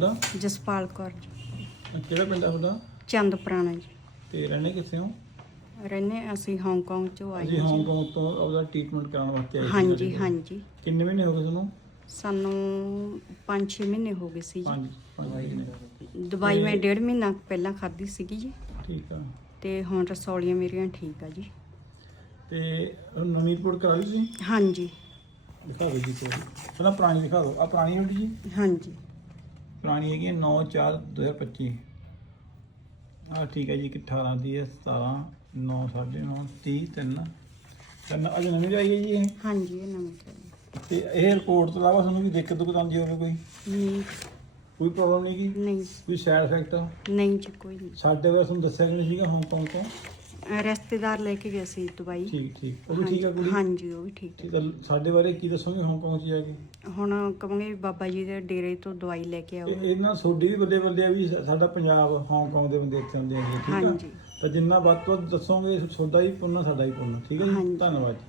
ਤੁਹਾਡਾ? ਜਸਪਾਲ ਕੌਰ। ਜੀ ਕਿਹੜਾ ਪਿੰਡ ਆ ਤੁਹਾਡਾ? ਚੰਦ ਪੁਰਾਣਾ ਜੀ। ਤੇ ਰਹਿੰਦੇ ਕਿੱਥੇ ਹੋ? ਰਹਿੰਦੇ ਅਸੀਂ ਹਾਂਗਕਾਂਗ ਚੋਂ ਆਏ ਹਾਂ ਜੀ। ਹਾਂਗਕਾਂਗ ਤੋਂ ਆਪਦਾ ਟ੍ਰੀਟਮੈਂਟ ਕਰਾਉਣ ਵਾਸਤੇ ਆਏ ਸੀ ਹਾਂਜੀ ਤੁਹਾਡੇ ਕੋਲ। ਹਾਂਜੀ। ਕਿੰਨੇ ਮਹੀਨੇ ਹੋ ਗਏ ਤੁਹਾਨੂੰ? ਸਾਨੂੰ 5-6 ਮਹੀਨੇ ਹੋ ਗਏ ਸੀ ਜੀ। ਪੰਜ ਪੰਜ ਮਹੀਨੇ। ਦਵਾਈ ਮੈਂ ਡੇਢ ਮਹੀਨਾ ਪਹਿਲਾਂ ਖਾਧੀ ਸੀਗੀ ਜੀ। ਠੀਕ ਆ। ਤੇ ਹੁਣ ਰਸੌਲੀਆਂ ਮੇਰੀਆਂ ਠੀਕ ਆ ਜੀ। ਤੇ ਉਹ ਨਵੀਂ ਰਿਪੋਰਟ ਕਰਾ ਲਈ ਤੁਸੀਂ ਹਾਂਜੀ। ਦਿਖਾ ਦਿਓ ਜੀ ਪਹਿਲਾਂ ਪੁਰਾਣੀ ਦਿਖਾ ਦਿਓ। ਆ ਪੁਰਾਣੀ ਹੈ ਜੀ? ਹਾਂਜੀ। ਪੁਰਾਣੀ ਹੈਗੀ 9 4 2025 ਆ ਠੀਕ ਹੈ ਜੀ ਕਿ 18 ਦੀ ਹੈ 17 9 9.5 30 3 ਤਿੰਨ। ਅਜੇ ਨਵੀਂ ਹੈ ਜੀ ਇਹ? ਹਾਂਜੀ ਇਹ ਨਵੀਂ। ਤੇ ਇਹ ਰਿਪੋਰਟ ਤੋਂ ਇਲਾਵਾ ਤੁਹਾਨੂੰ ਵੀ ਦਿੱਕਤ ਦੁਕਤ ਆਉਂਦੀ ਹੋਵੇ ਕੋਈ? ਨਹੀਂ। ਕੋਈ ਪ੍ਰੋਬਲਮ ਨਹੀਂ ਕੀ ਨਹੀਂ। ਕੋਈ ਸਾਈਡ ਇਫੈਕਟ ਨਹੀਂ ਜੀ ਕੋਈ ਨਹੀਂ। ਸਾਡੇ ਵਾਰ ਤੁਹਾਨੂੰ ਦੱਸਿਆ ਕਿ ਨਹੀਂ ਸੀਗਾ ਹਾਂਗਕਾਂਗ ਤੋਂ? ਰਿਸ਼ਤੇਦਾਰ ਲੈ ਕੇ ਗਏ ਸੀ ਦਵਾਈ ਠੀਕ ਠੀਕ। ਉਹ ਵੀ ਠੀਕ ਆ ਕੁੜੀ? ਹਾਂਜੀ ਉਹ ਵੀ ਠੀਕ ਠੀਕ ਆ। ਸਾਡੇ ਬਾਰੇ ਕੀ ਦੱਸੋਗੇ? ਹਾਂਗਕਾਂਗ 'ਚ ਜਾ ਕੇ? ਹੁਣ ਕਹਾਂਗੇ ਵੀ ਬਾਬਾ ਜੀ ਦੇ ਡੇਰੇ ਤੋਂ ਦਵਾਈ ਲੈ ਕੇ ਆਓ। ਇਹ- ਇਹਨਾਂ ਤੁਹਾਡੀ ਵੀ ਵੱਡੇ ਬੰਦੇ ਆ ਵੀ ਸਾਡਾ ਪੰਜਾਬ ਹਾਂਗਕਾਂਗ ਦੇ ਬੰਦੇ ਇੱਥੇ ਹੁੰਦੇ ਆ ਜੀ, ਠੀਕ ਆ? ਹਾਂਜੀ। ਤਾਂ ਜਿੰਨਾ ਵੱਧ ਤੋਂ ਵੱਧ ਦੱਸੋਗੇ ਤੁਹਾਡਾ ਹੀ ਪੁੰਨ ਸਾਡਾ ਹੀ ਪੁੰਨ ਠੀਕ ਹੈ ਜੀ? ਹਾਂਜੀ। ਧੰਨਵਾਦ ਜੀ।